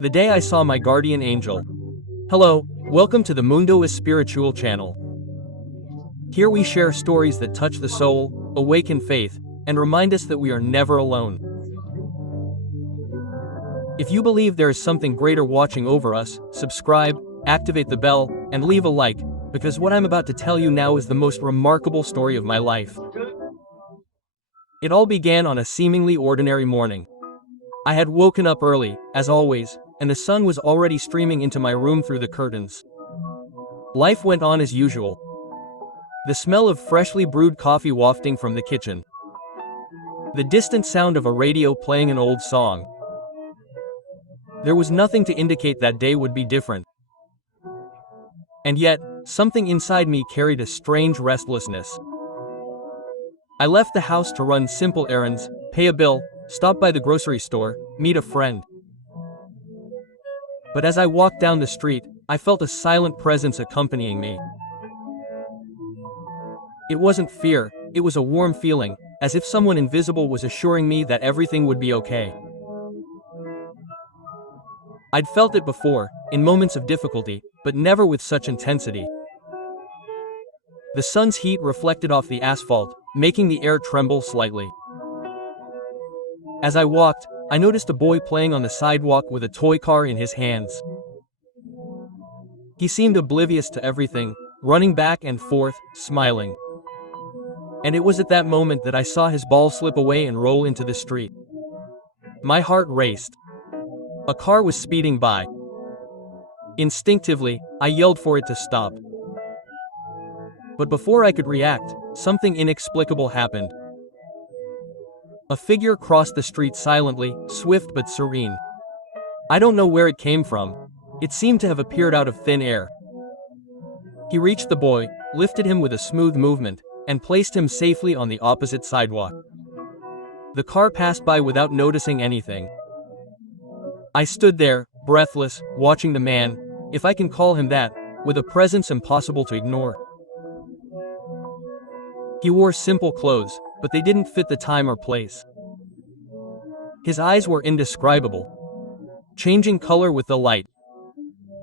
The day I saw my guardian angel. Hello, welcome to the Mundo Espiritual channel. Here we share stories that touch the soul, awaken faith, and remind us that we are never alone. If you believe there is something greater watching over us, subscribe, activate the bell, and leave a like, because what I'm about to tell you now is the most remarkable story of my life. It all began on a seemingly ordinary morning. I had woken up early, as always, and the sun was already streaming into my room through the curtains. Life went on as usual. The smell of freshly brewed coffee wafting from the kitchen. The distant sound of a radio playing an old song. There was nothing to indicate that day would be different. And yet, something inside me carried a strange restlessness. I left the house to run simple errands, pay a bill, stop by the grocery store, meet a friend. But as I walked down the street, I felt a silent presence accompanying me. It wasn't fear, it was a warm feeling, as if someone invisible was assuring me that everything would be okay. I'd felt it before, in moments of difficulty, but never with such intensity. The sun's heat reflected off the asphalt, making the air tremble slightly. As I walked, I noticed a boy playing on the sidewalk with a toy car in his hands. He seemed oblivious to everything, running back and forth, smiling. And it was at that moment that I saw his ball slip away and roll into the street. My heart raced. A car was speeding by. Instinctively, I yelled for it to stop. But before I could react, something inexplicable happened. A figure crossed the street silently, swift but serene. I don't know where it came from. It seemed to have appeared out of thin air. He reached the boy, lifted him with a smooth movement, and placed him safely on the opposite sidewalk. The car passed by without noticing anything. I stood there, breathless, watching the man, if I can call him that, with a presence impossible to ignore. He wore simple clothes, but they didn't fit the time or place. His eyes were indescribable, changing color with the light.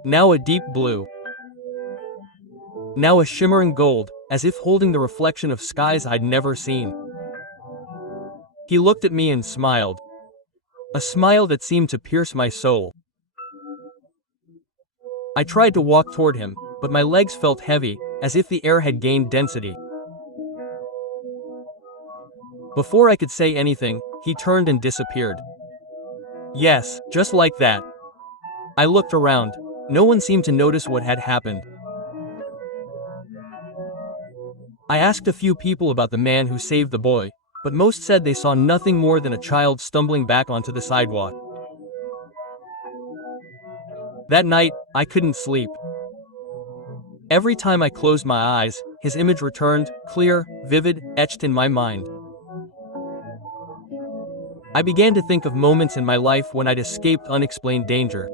Now a deep blue. Now a shimmering gold, as if holding the reflection of skies I'd never seen. He looked at me and smiled. A smile that seemed to pierce my soul. I tried to walk toward him, but my legs felt heavy, as if the air had gained density. Before I could say anything, he turned and disappeared. Yes, just like that. I looked around. No one seemed to notice what had happened. I asked a few people about the man who saved the boy, but most said they saw nothing more than a child stumbling back onto the sidewalk. That night, I couldn't sleep. Every time I closed my eyes, his image returned, clear, vivid, etched in my mind. I began to think of moments in my life when I'd escaped unexplained danger.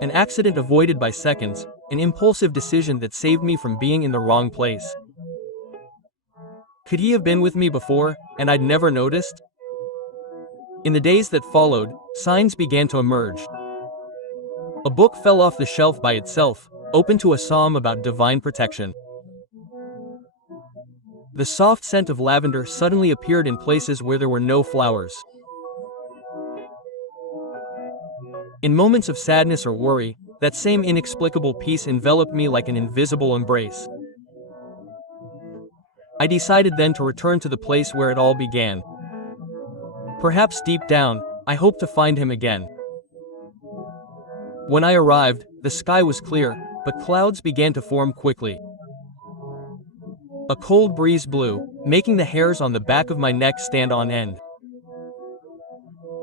An accident avoided by seconds, an impulsive decision that saved me from being in the wrong place. Could he have been with me before, and I'd never noticed? In the days that followed, signs began to emerge. A book fell off the shelf by itself, open to a psalm about divine protection. The soft scent of lavender suddenly appeared in places where there were no flowers. In moments of sadness or worry, that same inexplicable peace enveloped me like an invisible embrace. I decided then to return to the place where it all began. Perhaps deep down, I hoped to find him again. When I arrived, the sky was clear, but clouds began to form quickly. A cold breeze blew, making the hairs on the back of my neck stand on end.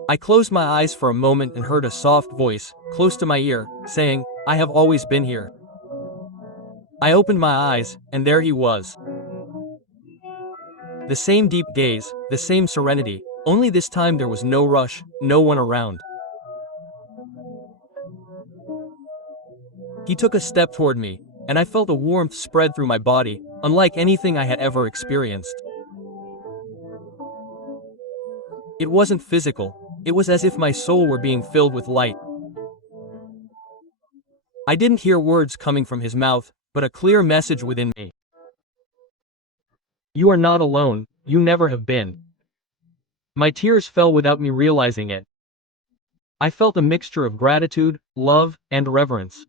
I closed my eyes for a moment and heard a soft voice, close to my ear, saying, "I have always been here." I opened my eyes, and there he was. The same deep gaze, the same serenity, only this time there was no rush, no one around. He took a step toward me, and I felt a warmth spread through my body, unlike anything I had ever experienced. It wasn't physical. It was as if my soul were being filled with light. I didn't hear words coming from his mouth, but a clear message within me. You are not alone, you never have been. My tears fell without me realizing it. I felt a mixture of gratitude, love, and reverence.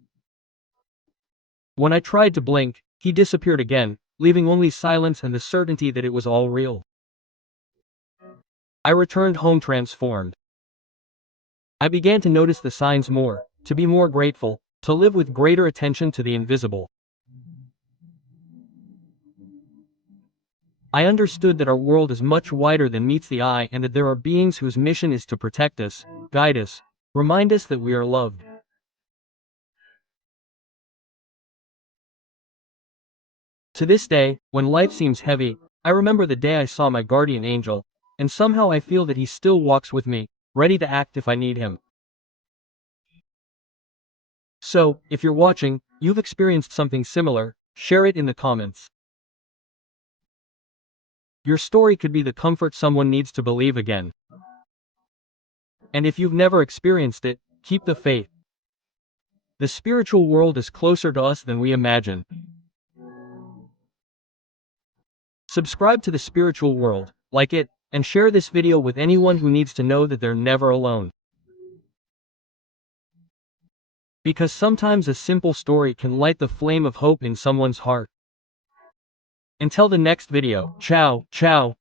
When I tried to blink, he disappeared again, leaving only silence and the certainty that it was all real. I returned home transformed. I began to notice the signs more, to be more grateful, to live with greater attention to the invisible. I understood that our world is much wider than meets the eye and that there are beings whose mission is to protect us, guide us, remind us that we are loved. To this day, when life seems heavy, I remember the day I saw my guardian angel, and somehow I feel that he still walks with me, ready to act if I need him. So, if you're watching, you've experienced something similar, share it in the comments. Your story could be the comfort someone needs to believe again. And if you've never experienced it, keep the faith. The spiritual world is closer to us than we imagine. Subscribe to the spiritual world, like it, and share this video with anyone who needs to know that they're never alone. Because sometimes a simple story can light the flame of hope in someone's heart. Until the next video, ciao, ciao.